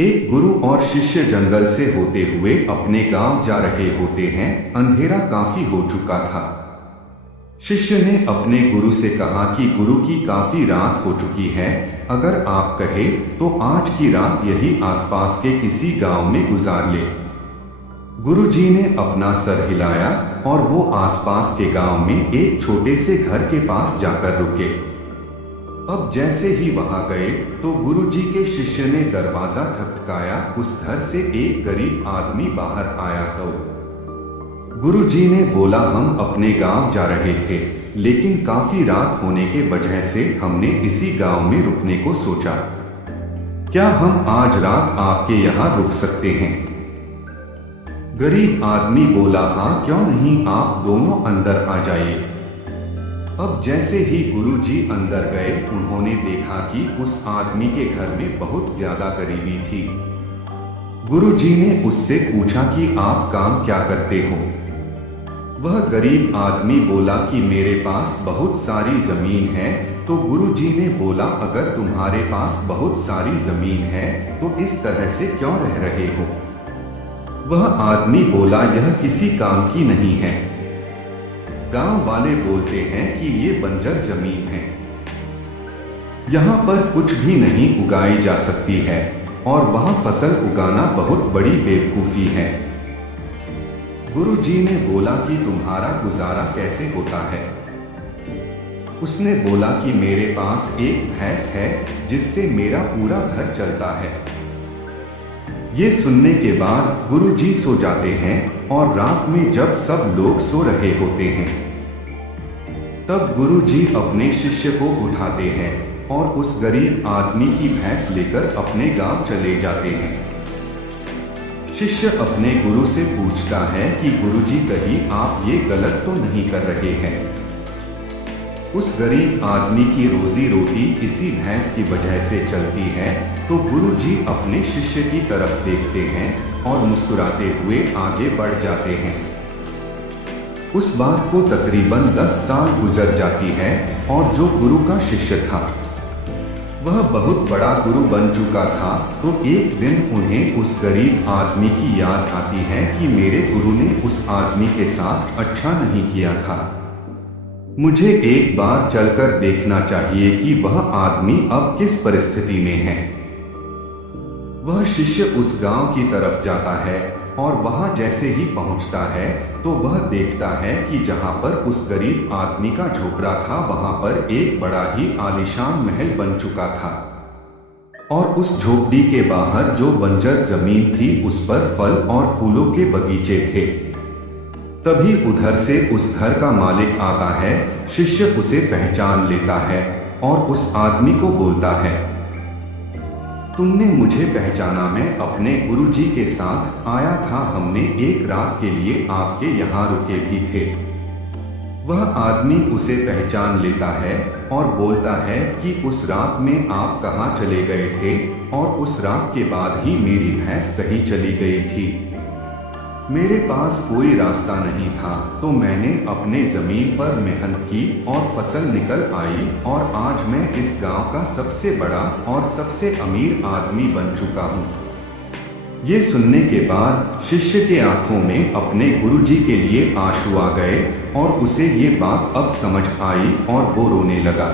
एक गुरु और शिष्य जंगल से होते हुए अपने गांव जा रहे होते हैं। अंधेरा काफी हो चुका था। शिष्य ने अपने गुरु से कहा कि गुरु की काफी रात हो चुकी है, अगर आप कहे तो आज की रात यही आसपास के किसी गांव में गुजार ले। गुरुजी ने अपना सर हिलाया और वो आसपास के गांव में एक छोटे से घर के पास जाकर रुके। अब जैसे ही वहां गए तो गुरुजी के शिष्य ने दरवाजा खटखटाया। उस घर से एक गरीब आदमी बाहर आया तो गुरुजी ने बोला, हम अपने गांव जा रहे थे, लेकिन काफी रात होने के वजह से हमने इसी गांव में रुकने को सोचा। क्या हम आज रात आपके यहाँ रुक सकते हैं? गरीब आदमी बोला, हाँ क्यों नहीं, आप दोनों अंदर आ जाइए। अब जैसे ही गुरुजी अंदर गए उन्होंने देखा कि उस आदमी के घर में बहुत ज्यादा गरीबी थी। गुरुजी ने उससे पूछा कि आप काम क्या करते हो? वह गरीब आदमी बोला कि मेरे पास बहुत सारी जमीन है। तो गुरुजी ने बोला, अगर तुम्हारे पास बहुत सारी जमीन है तो इस तरह से क्यों रह रहे हो? वह आदमी बोला, यह किसी काम की नहीं है। गांव वाले बोलते हैं कि ये बंजर जमीन है, यहाँ पर कुछ भी नहीं उगाई जा सकती है और वहां फसल उगाना बहुत बड़ी बेवकूफी है। गुरुजी ने बोला कि तुम्हारा गुजारा कैसे होता है? उसने बोला कि मेरे पास एक भैंस है जिससे मेरा पूरा घर चलता है। ये सुनने के बाद गुरुजी सो जाते हैं और रात में जब सब लोग सो रहे होते हैं तब गुरुजी अपने शिष्य को उठाते हैं और उस गरीब आदमी की भैंस लेकर अपने गांव चले जाते हैं। शिष्य अपने गुरु से पूछता है कि गुरुजी कहीं आप ये गलत तो नहीं कर रहे हैं? उस गरीब आदमी की रोजी रोटी इसी भैंस की वजह से चलती है। तो गुरुजी अपने शिष्य की तरफ देखते हैं और मुस्कुराते हुए आगे बढ़ जाते हैं। उस बात को तकरीबन 10 साल गुजर जाती है और जो गुरु का शिष्य था वह बहुत बड़ा गुरु बन चुका था। तो एक दिन उन्हें उस गरीब आदमी की याद आती है कि मेरे गुरु ने उस आदमी के साथ अच्छा नहीं किया था, मुझे एक बार चलकर देखना चाहिए कि वह आदमी अब किस परिस्थिति में है। वह शिष्य उस गांव की तरफ जाता है और वहां जैसे ही पहुंचता है तो वह देखता है कि जहां पर उस गरीब आदमी का झोपड़ा था वहां पर एक बड़ा ही आलीशान महल बन चुका था और उस झोपड़ी के बाहर जो बंजर जमीन थी उस पर फल और फूलों के बगीचे थे। तभी उधर से उस घर का मालिक आता है। शिष्य उसे पहचान लेता है और उस आदमी को बोलता है, तुमने मुझे पहचाना, मैं अपने गुरुजी के साथ आया था, हमने एक रात के लिए आपके यहाँ रुके भी थे। वह आदमी उसे पहचान लेता है और बोलता है कि उस रात में आप कहाँ चले गए थे और उस रात के बाद ही मेरी भैंस कहीं चली गई थी। मेरे पास कोई रास्ता नहीं था तो मैंने अपने जमीन पर मेहनत की और फसल निकल आई और आज मैं इस गांव का सबसे बड़ा और सबसे अमीर आदमी बन चुका हूँ। ये सुनने के बाद शिष्य के आंखों में अपने गुरुजी के लिए आंसू आ गए और उसे ये बात अब समझ आई और वो रोने लगा।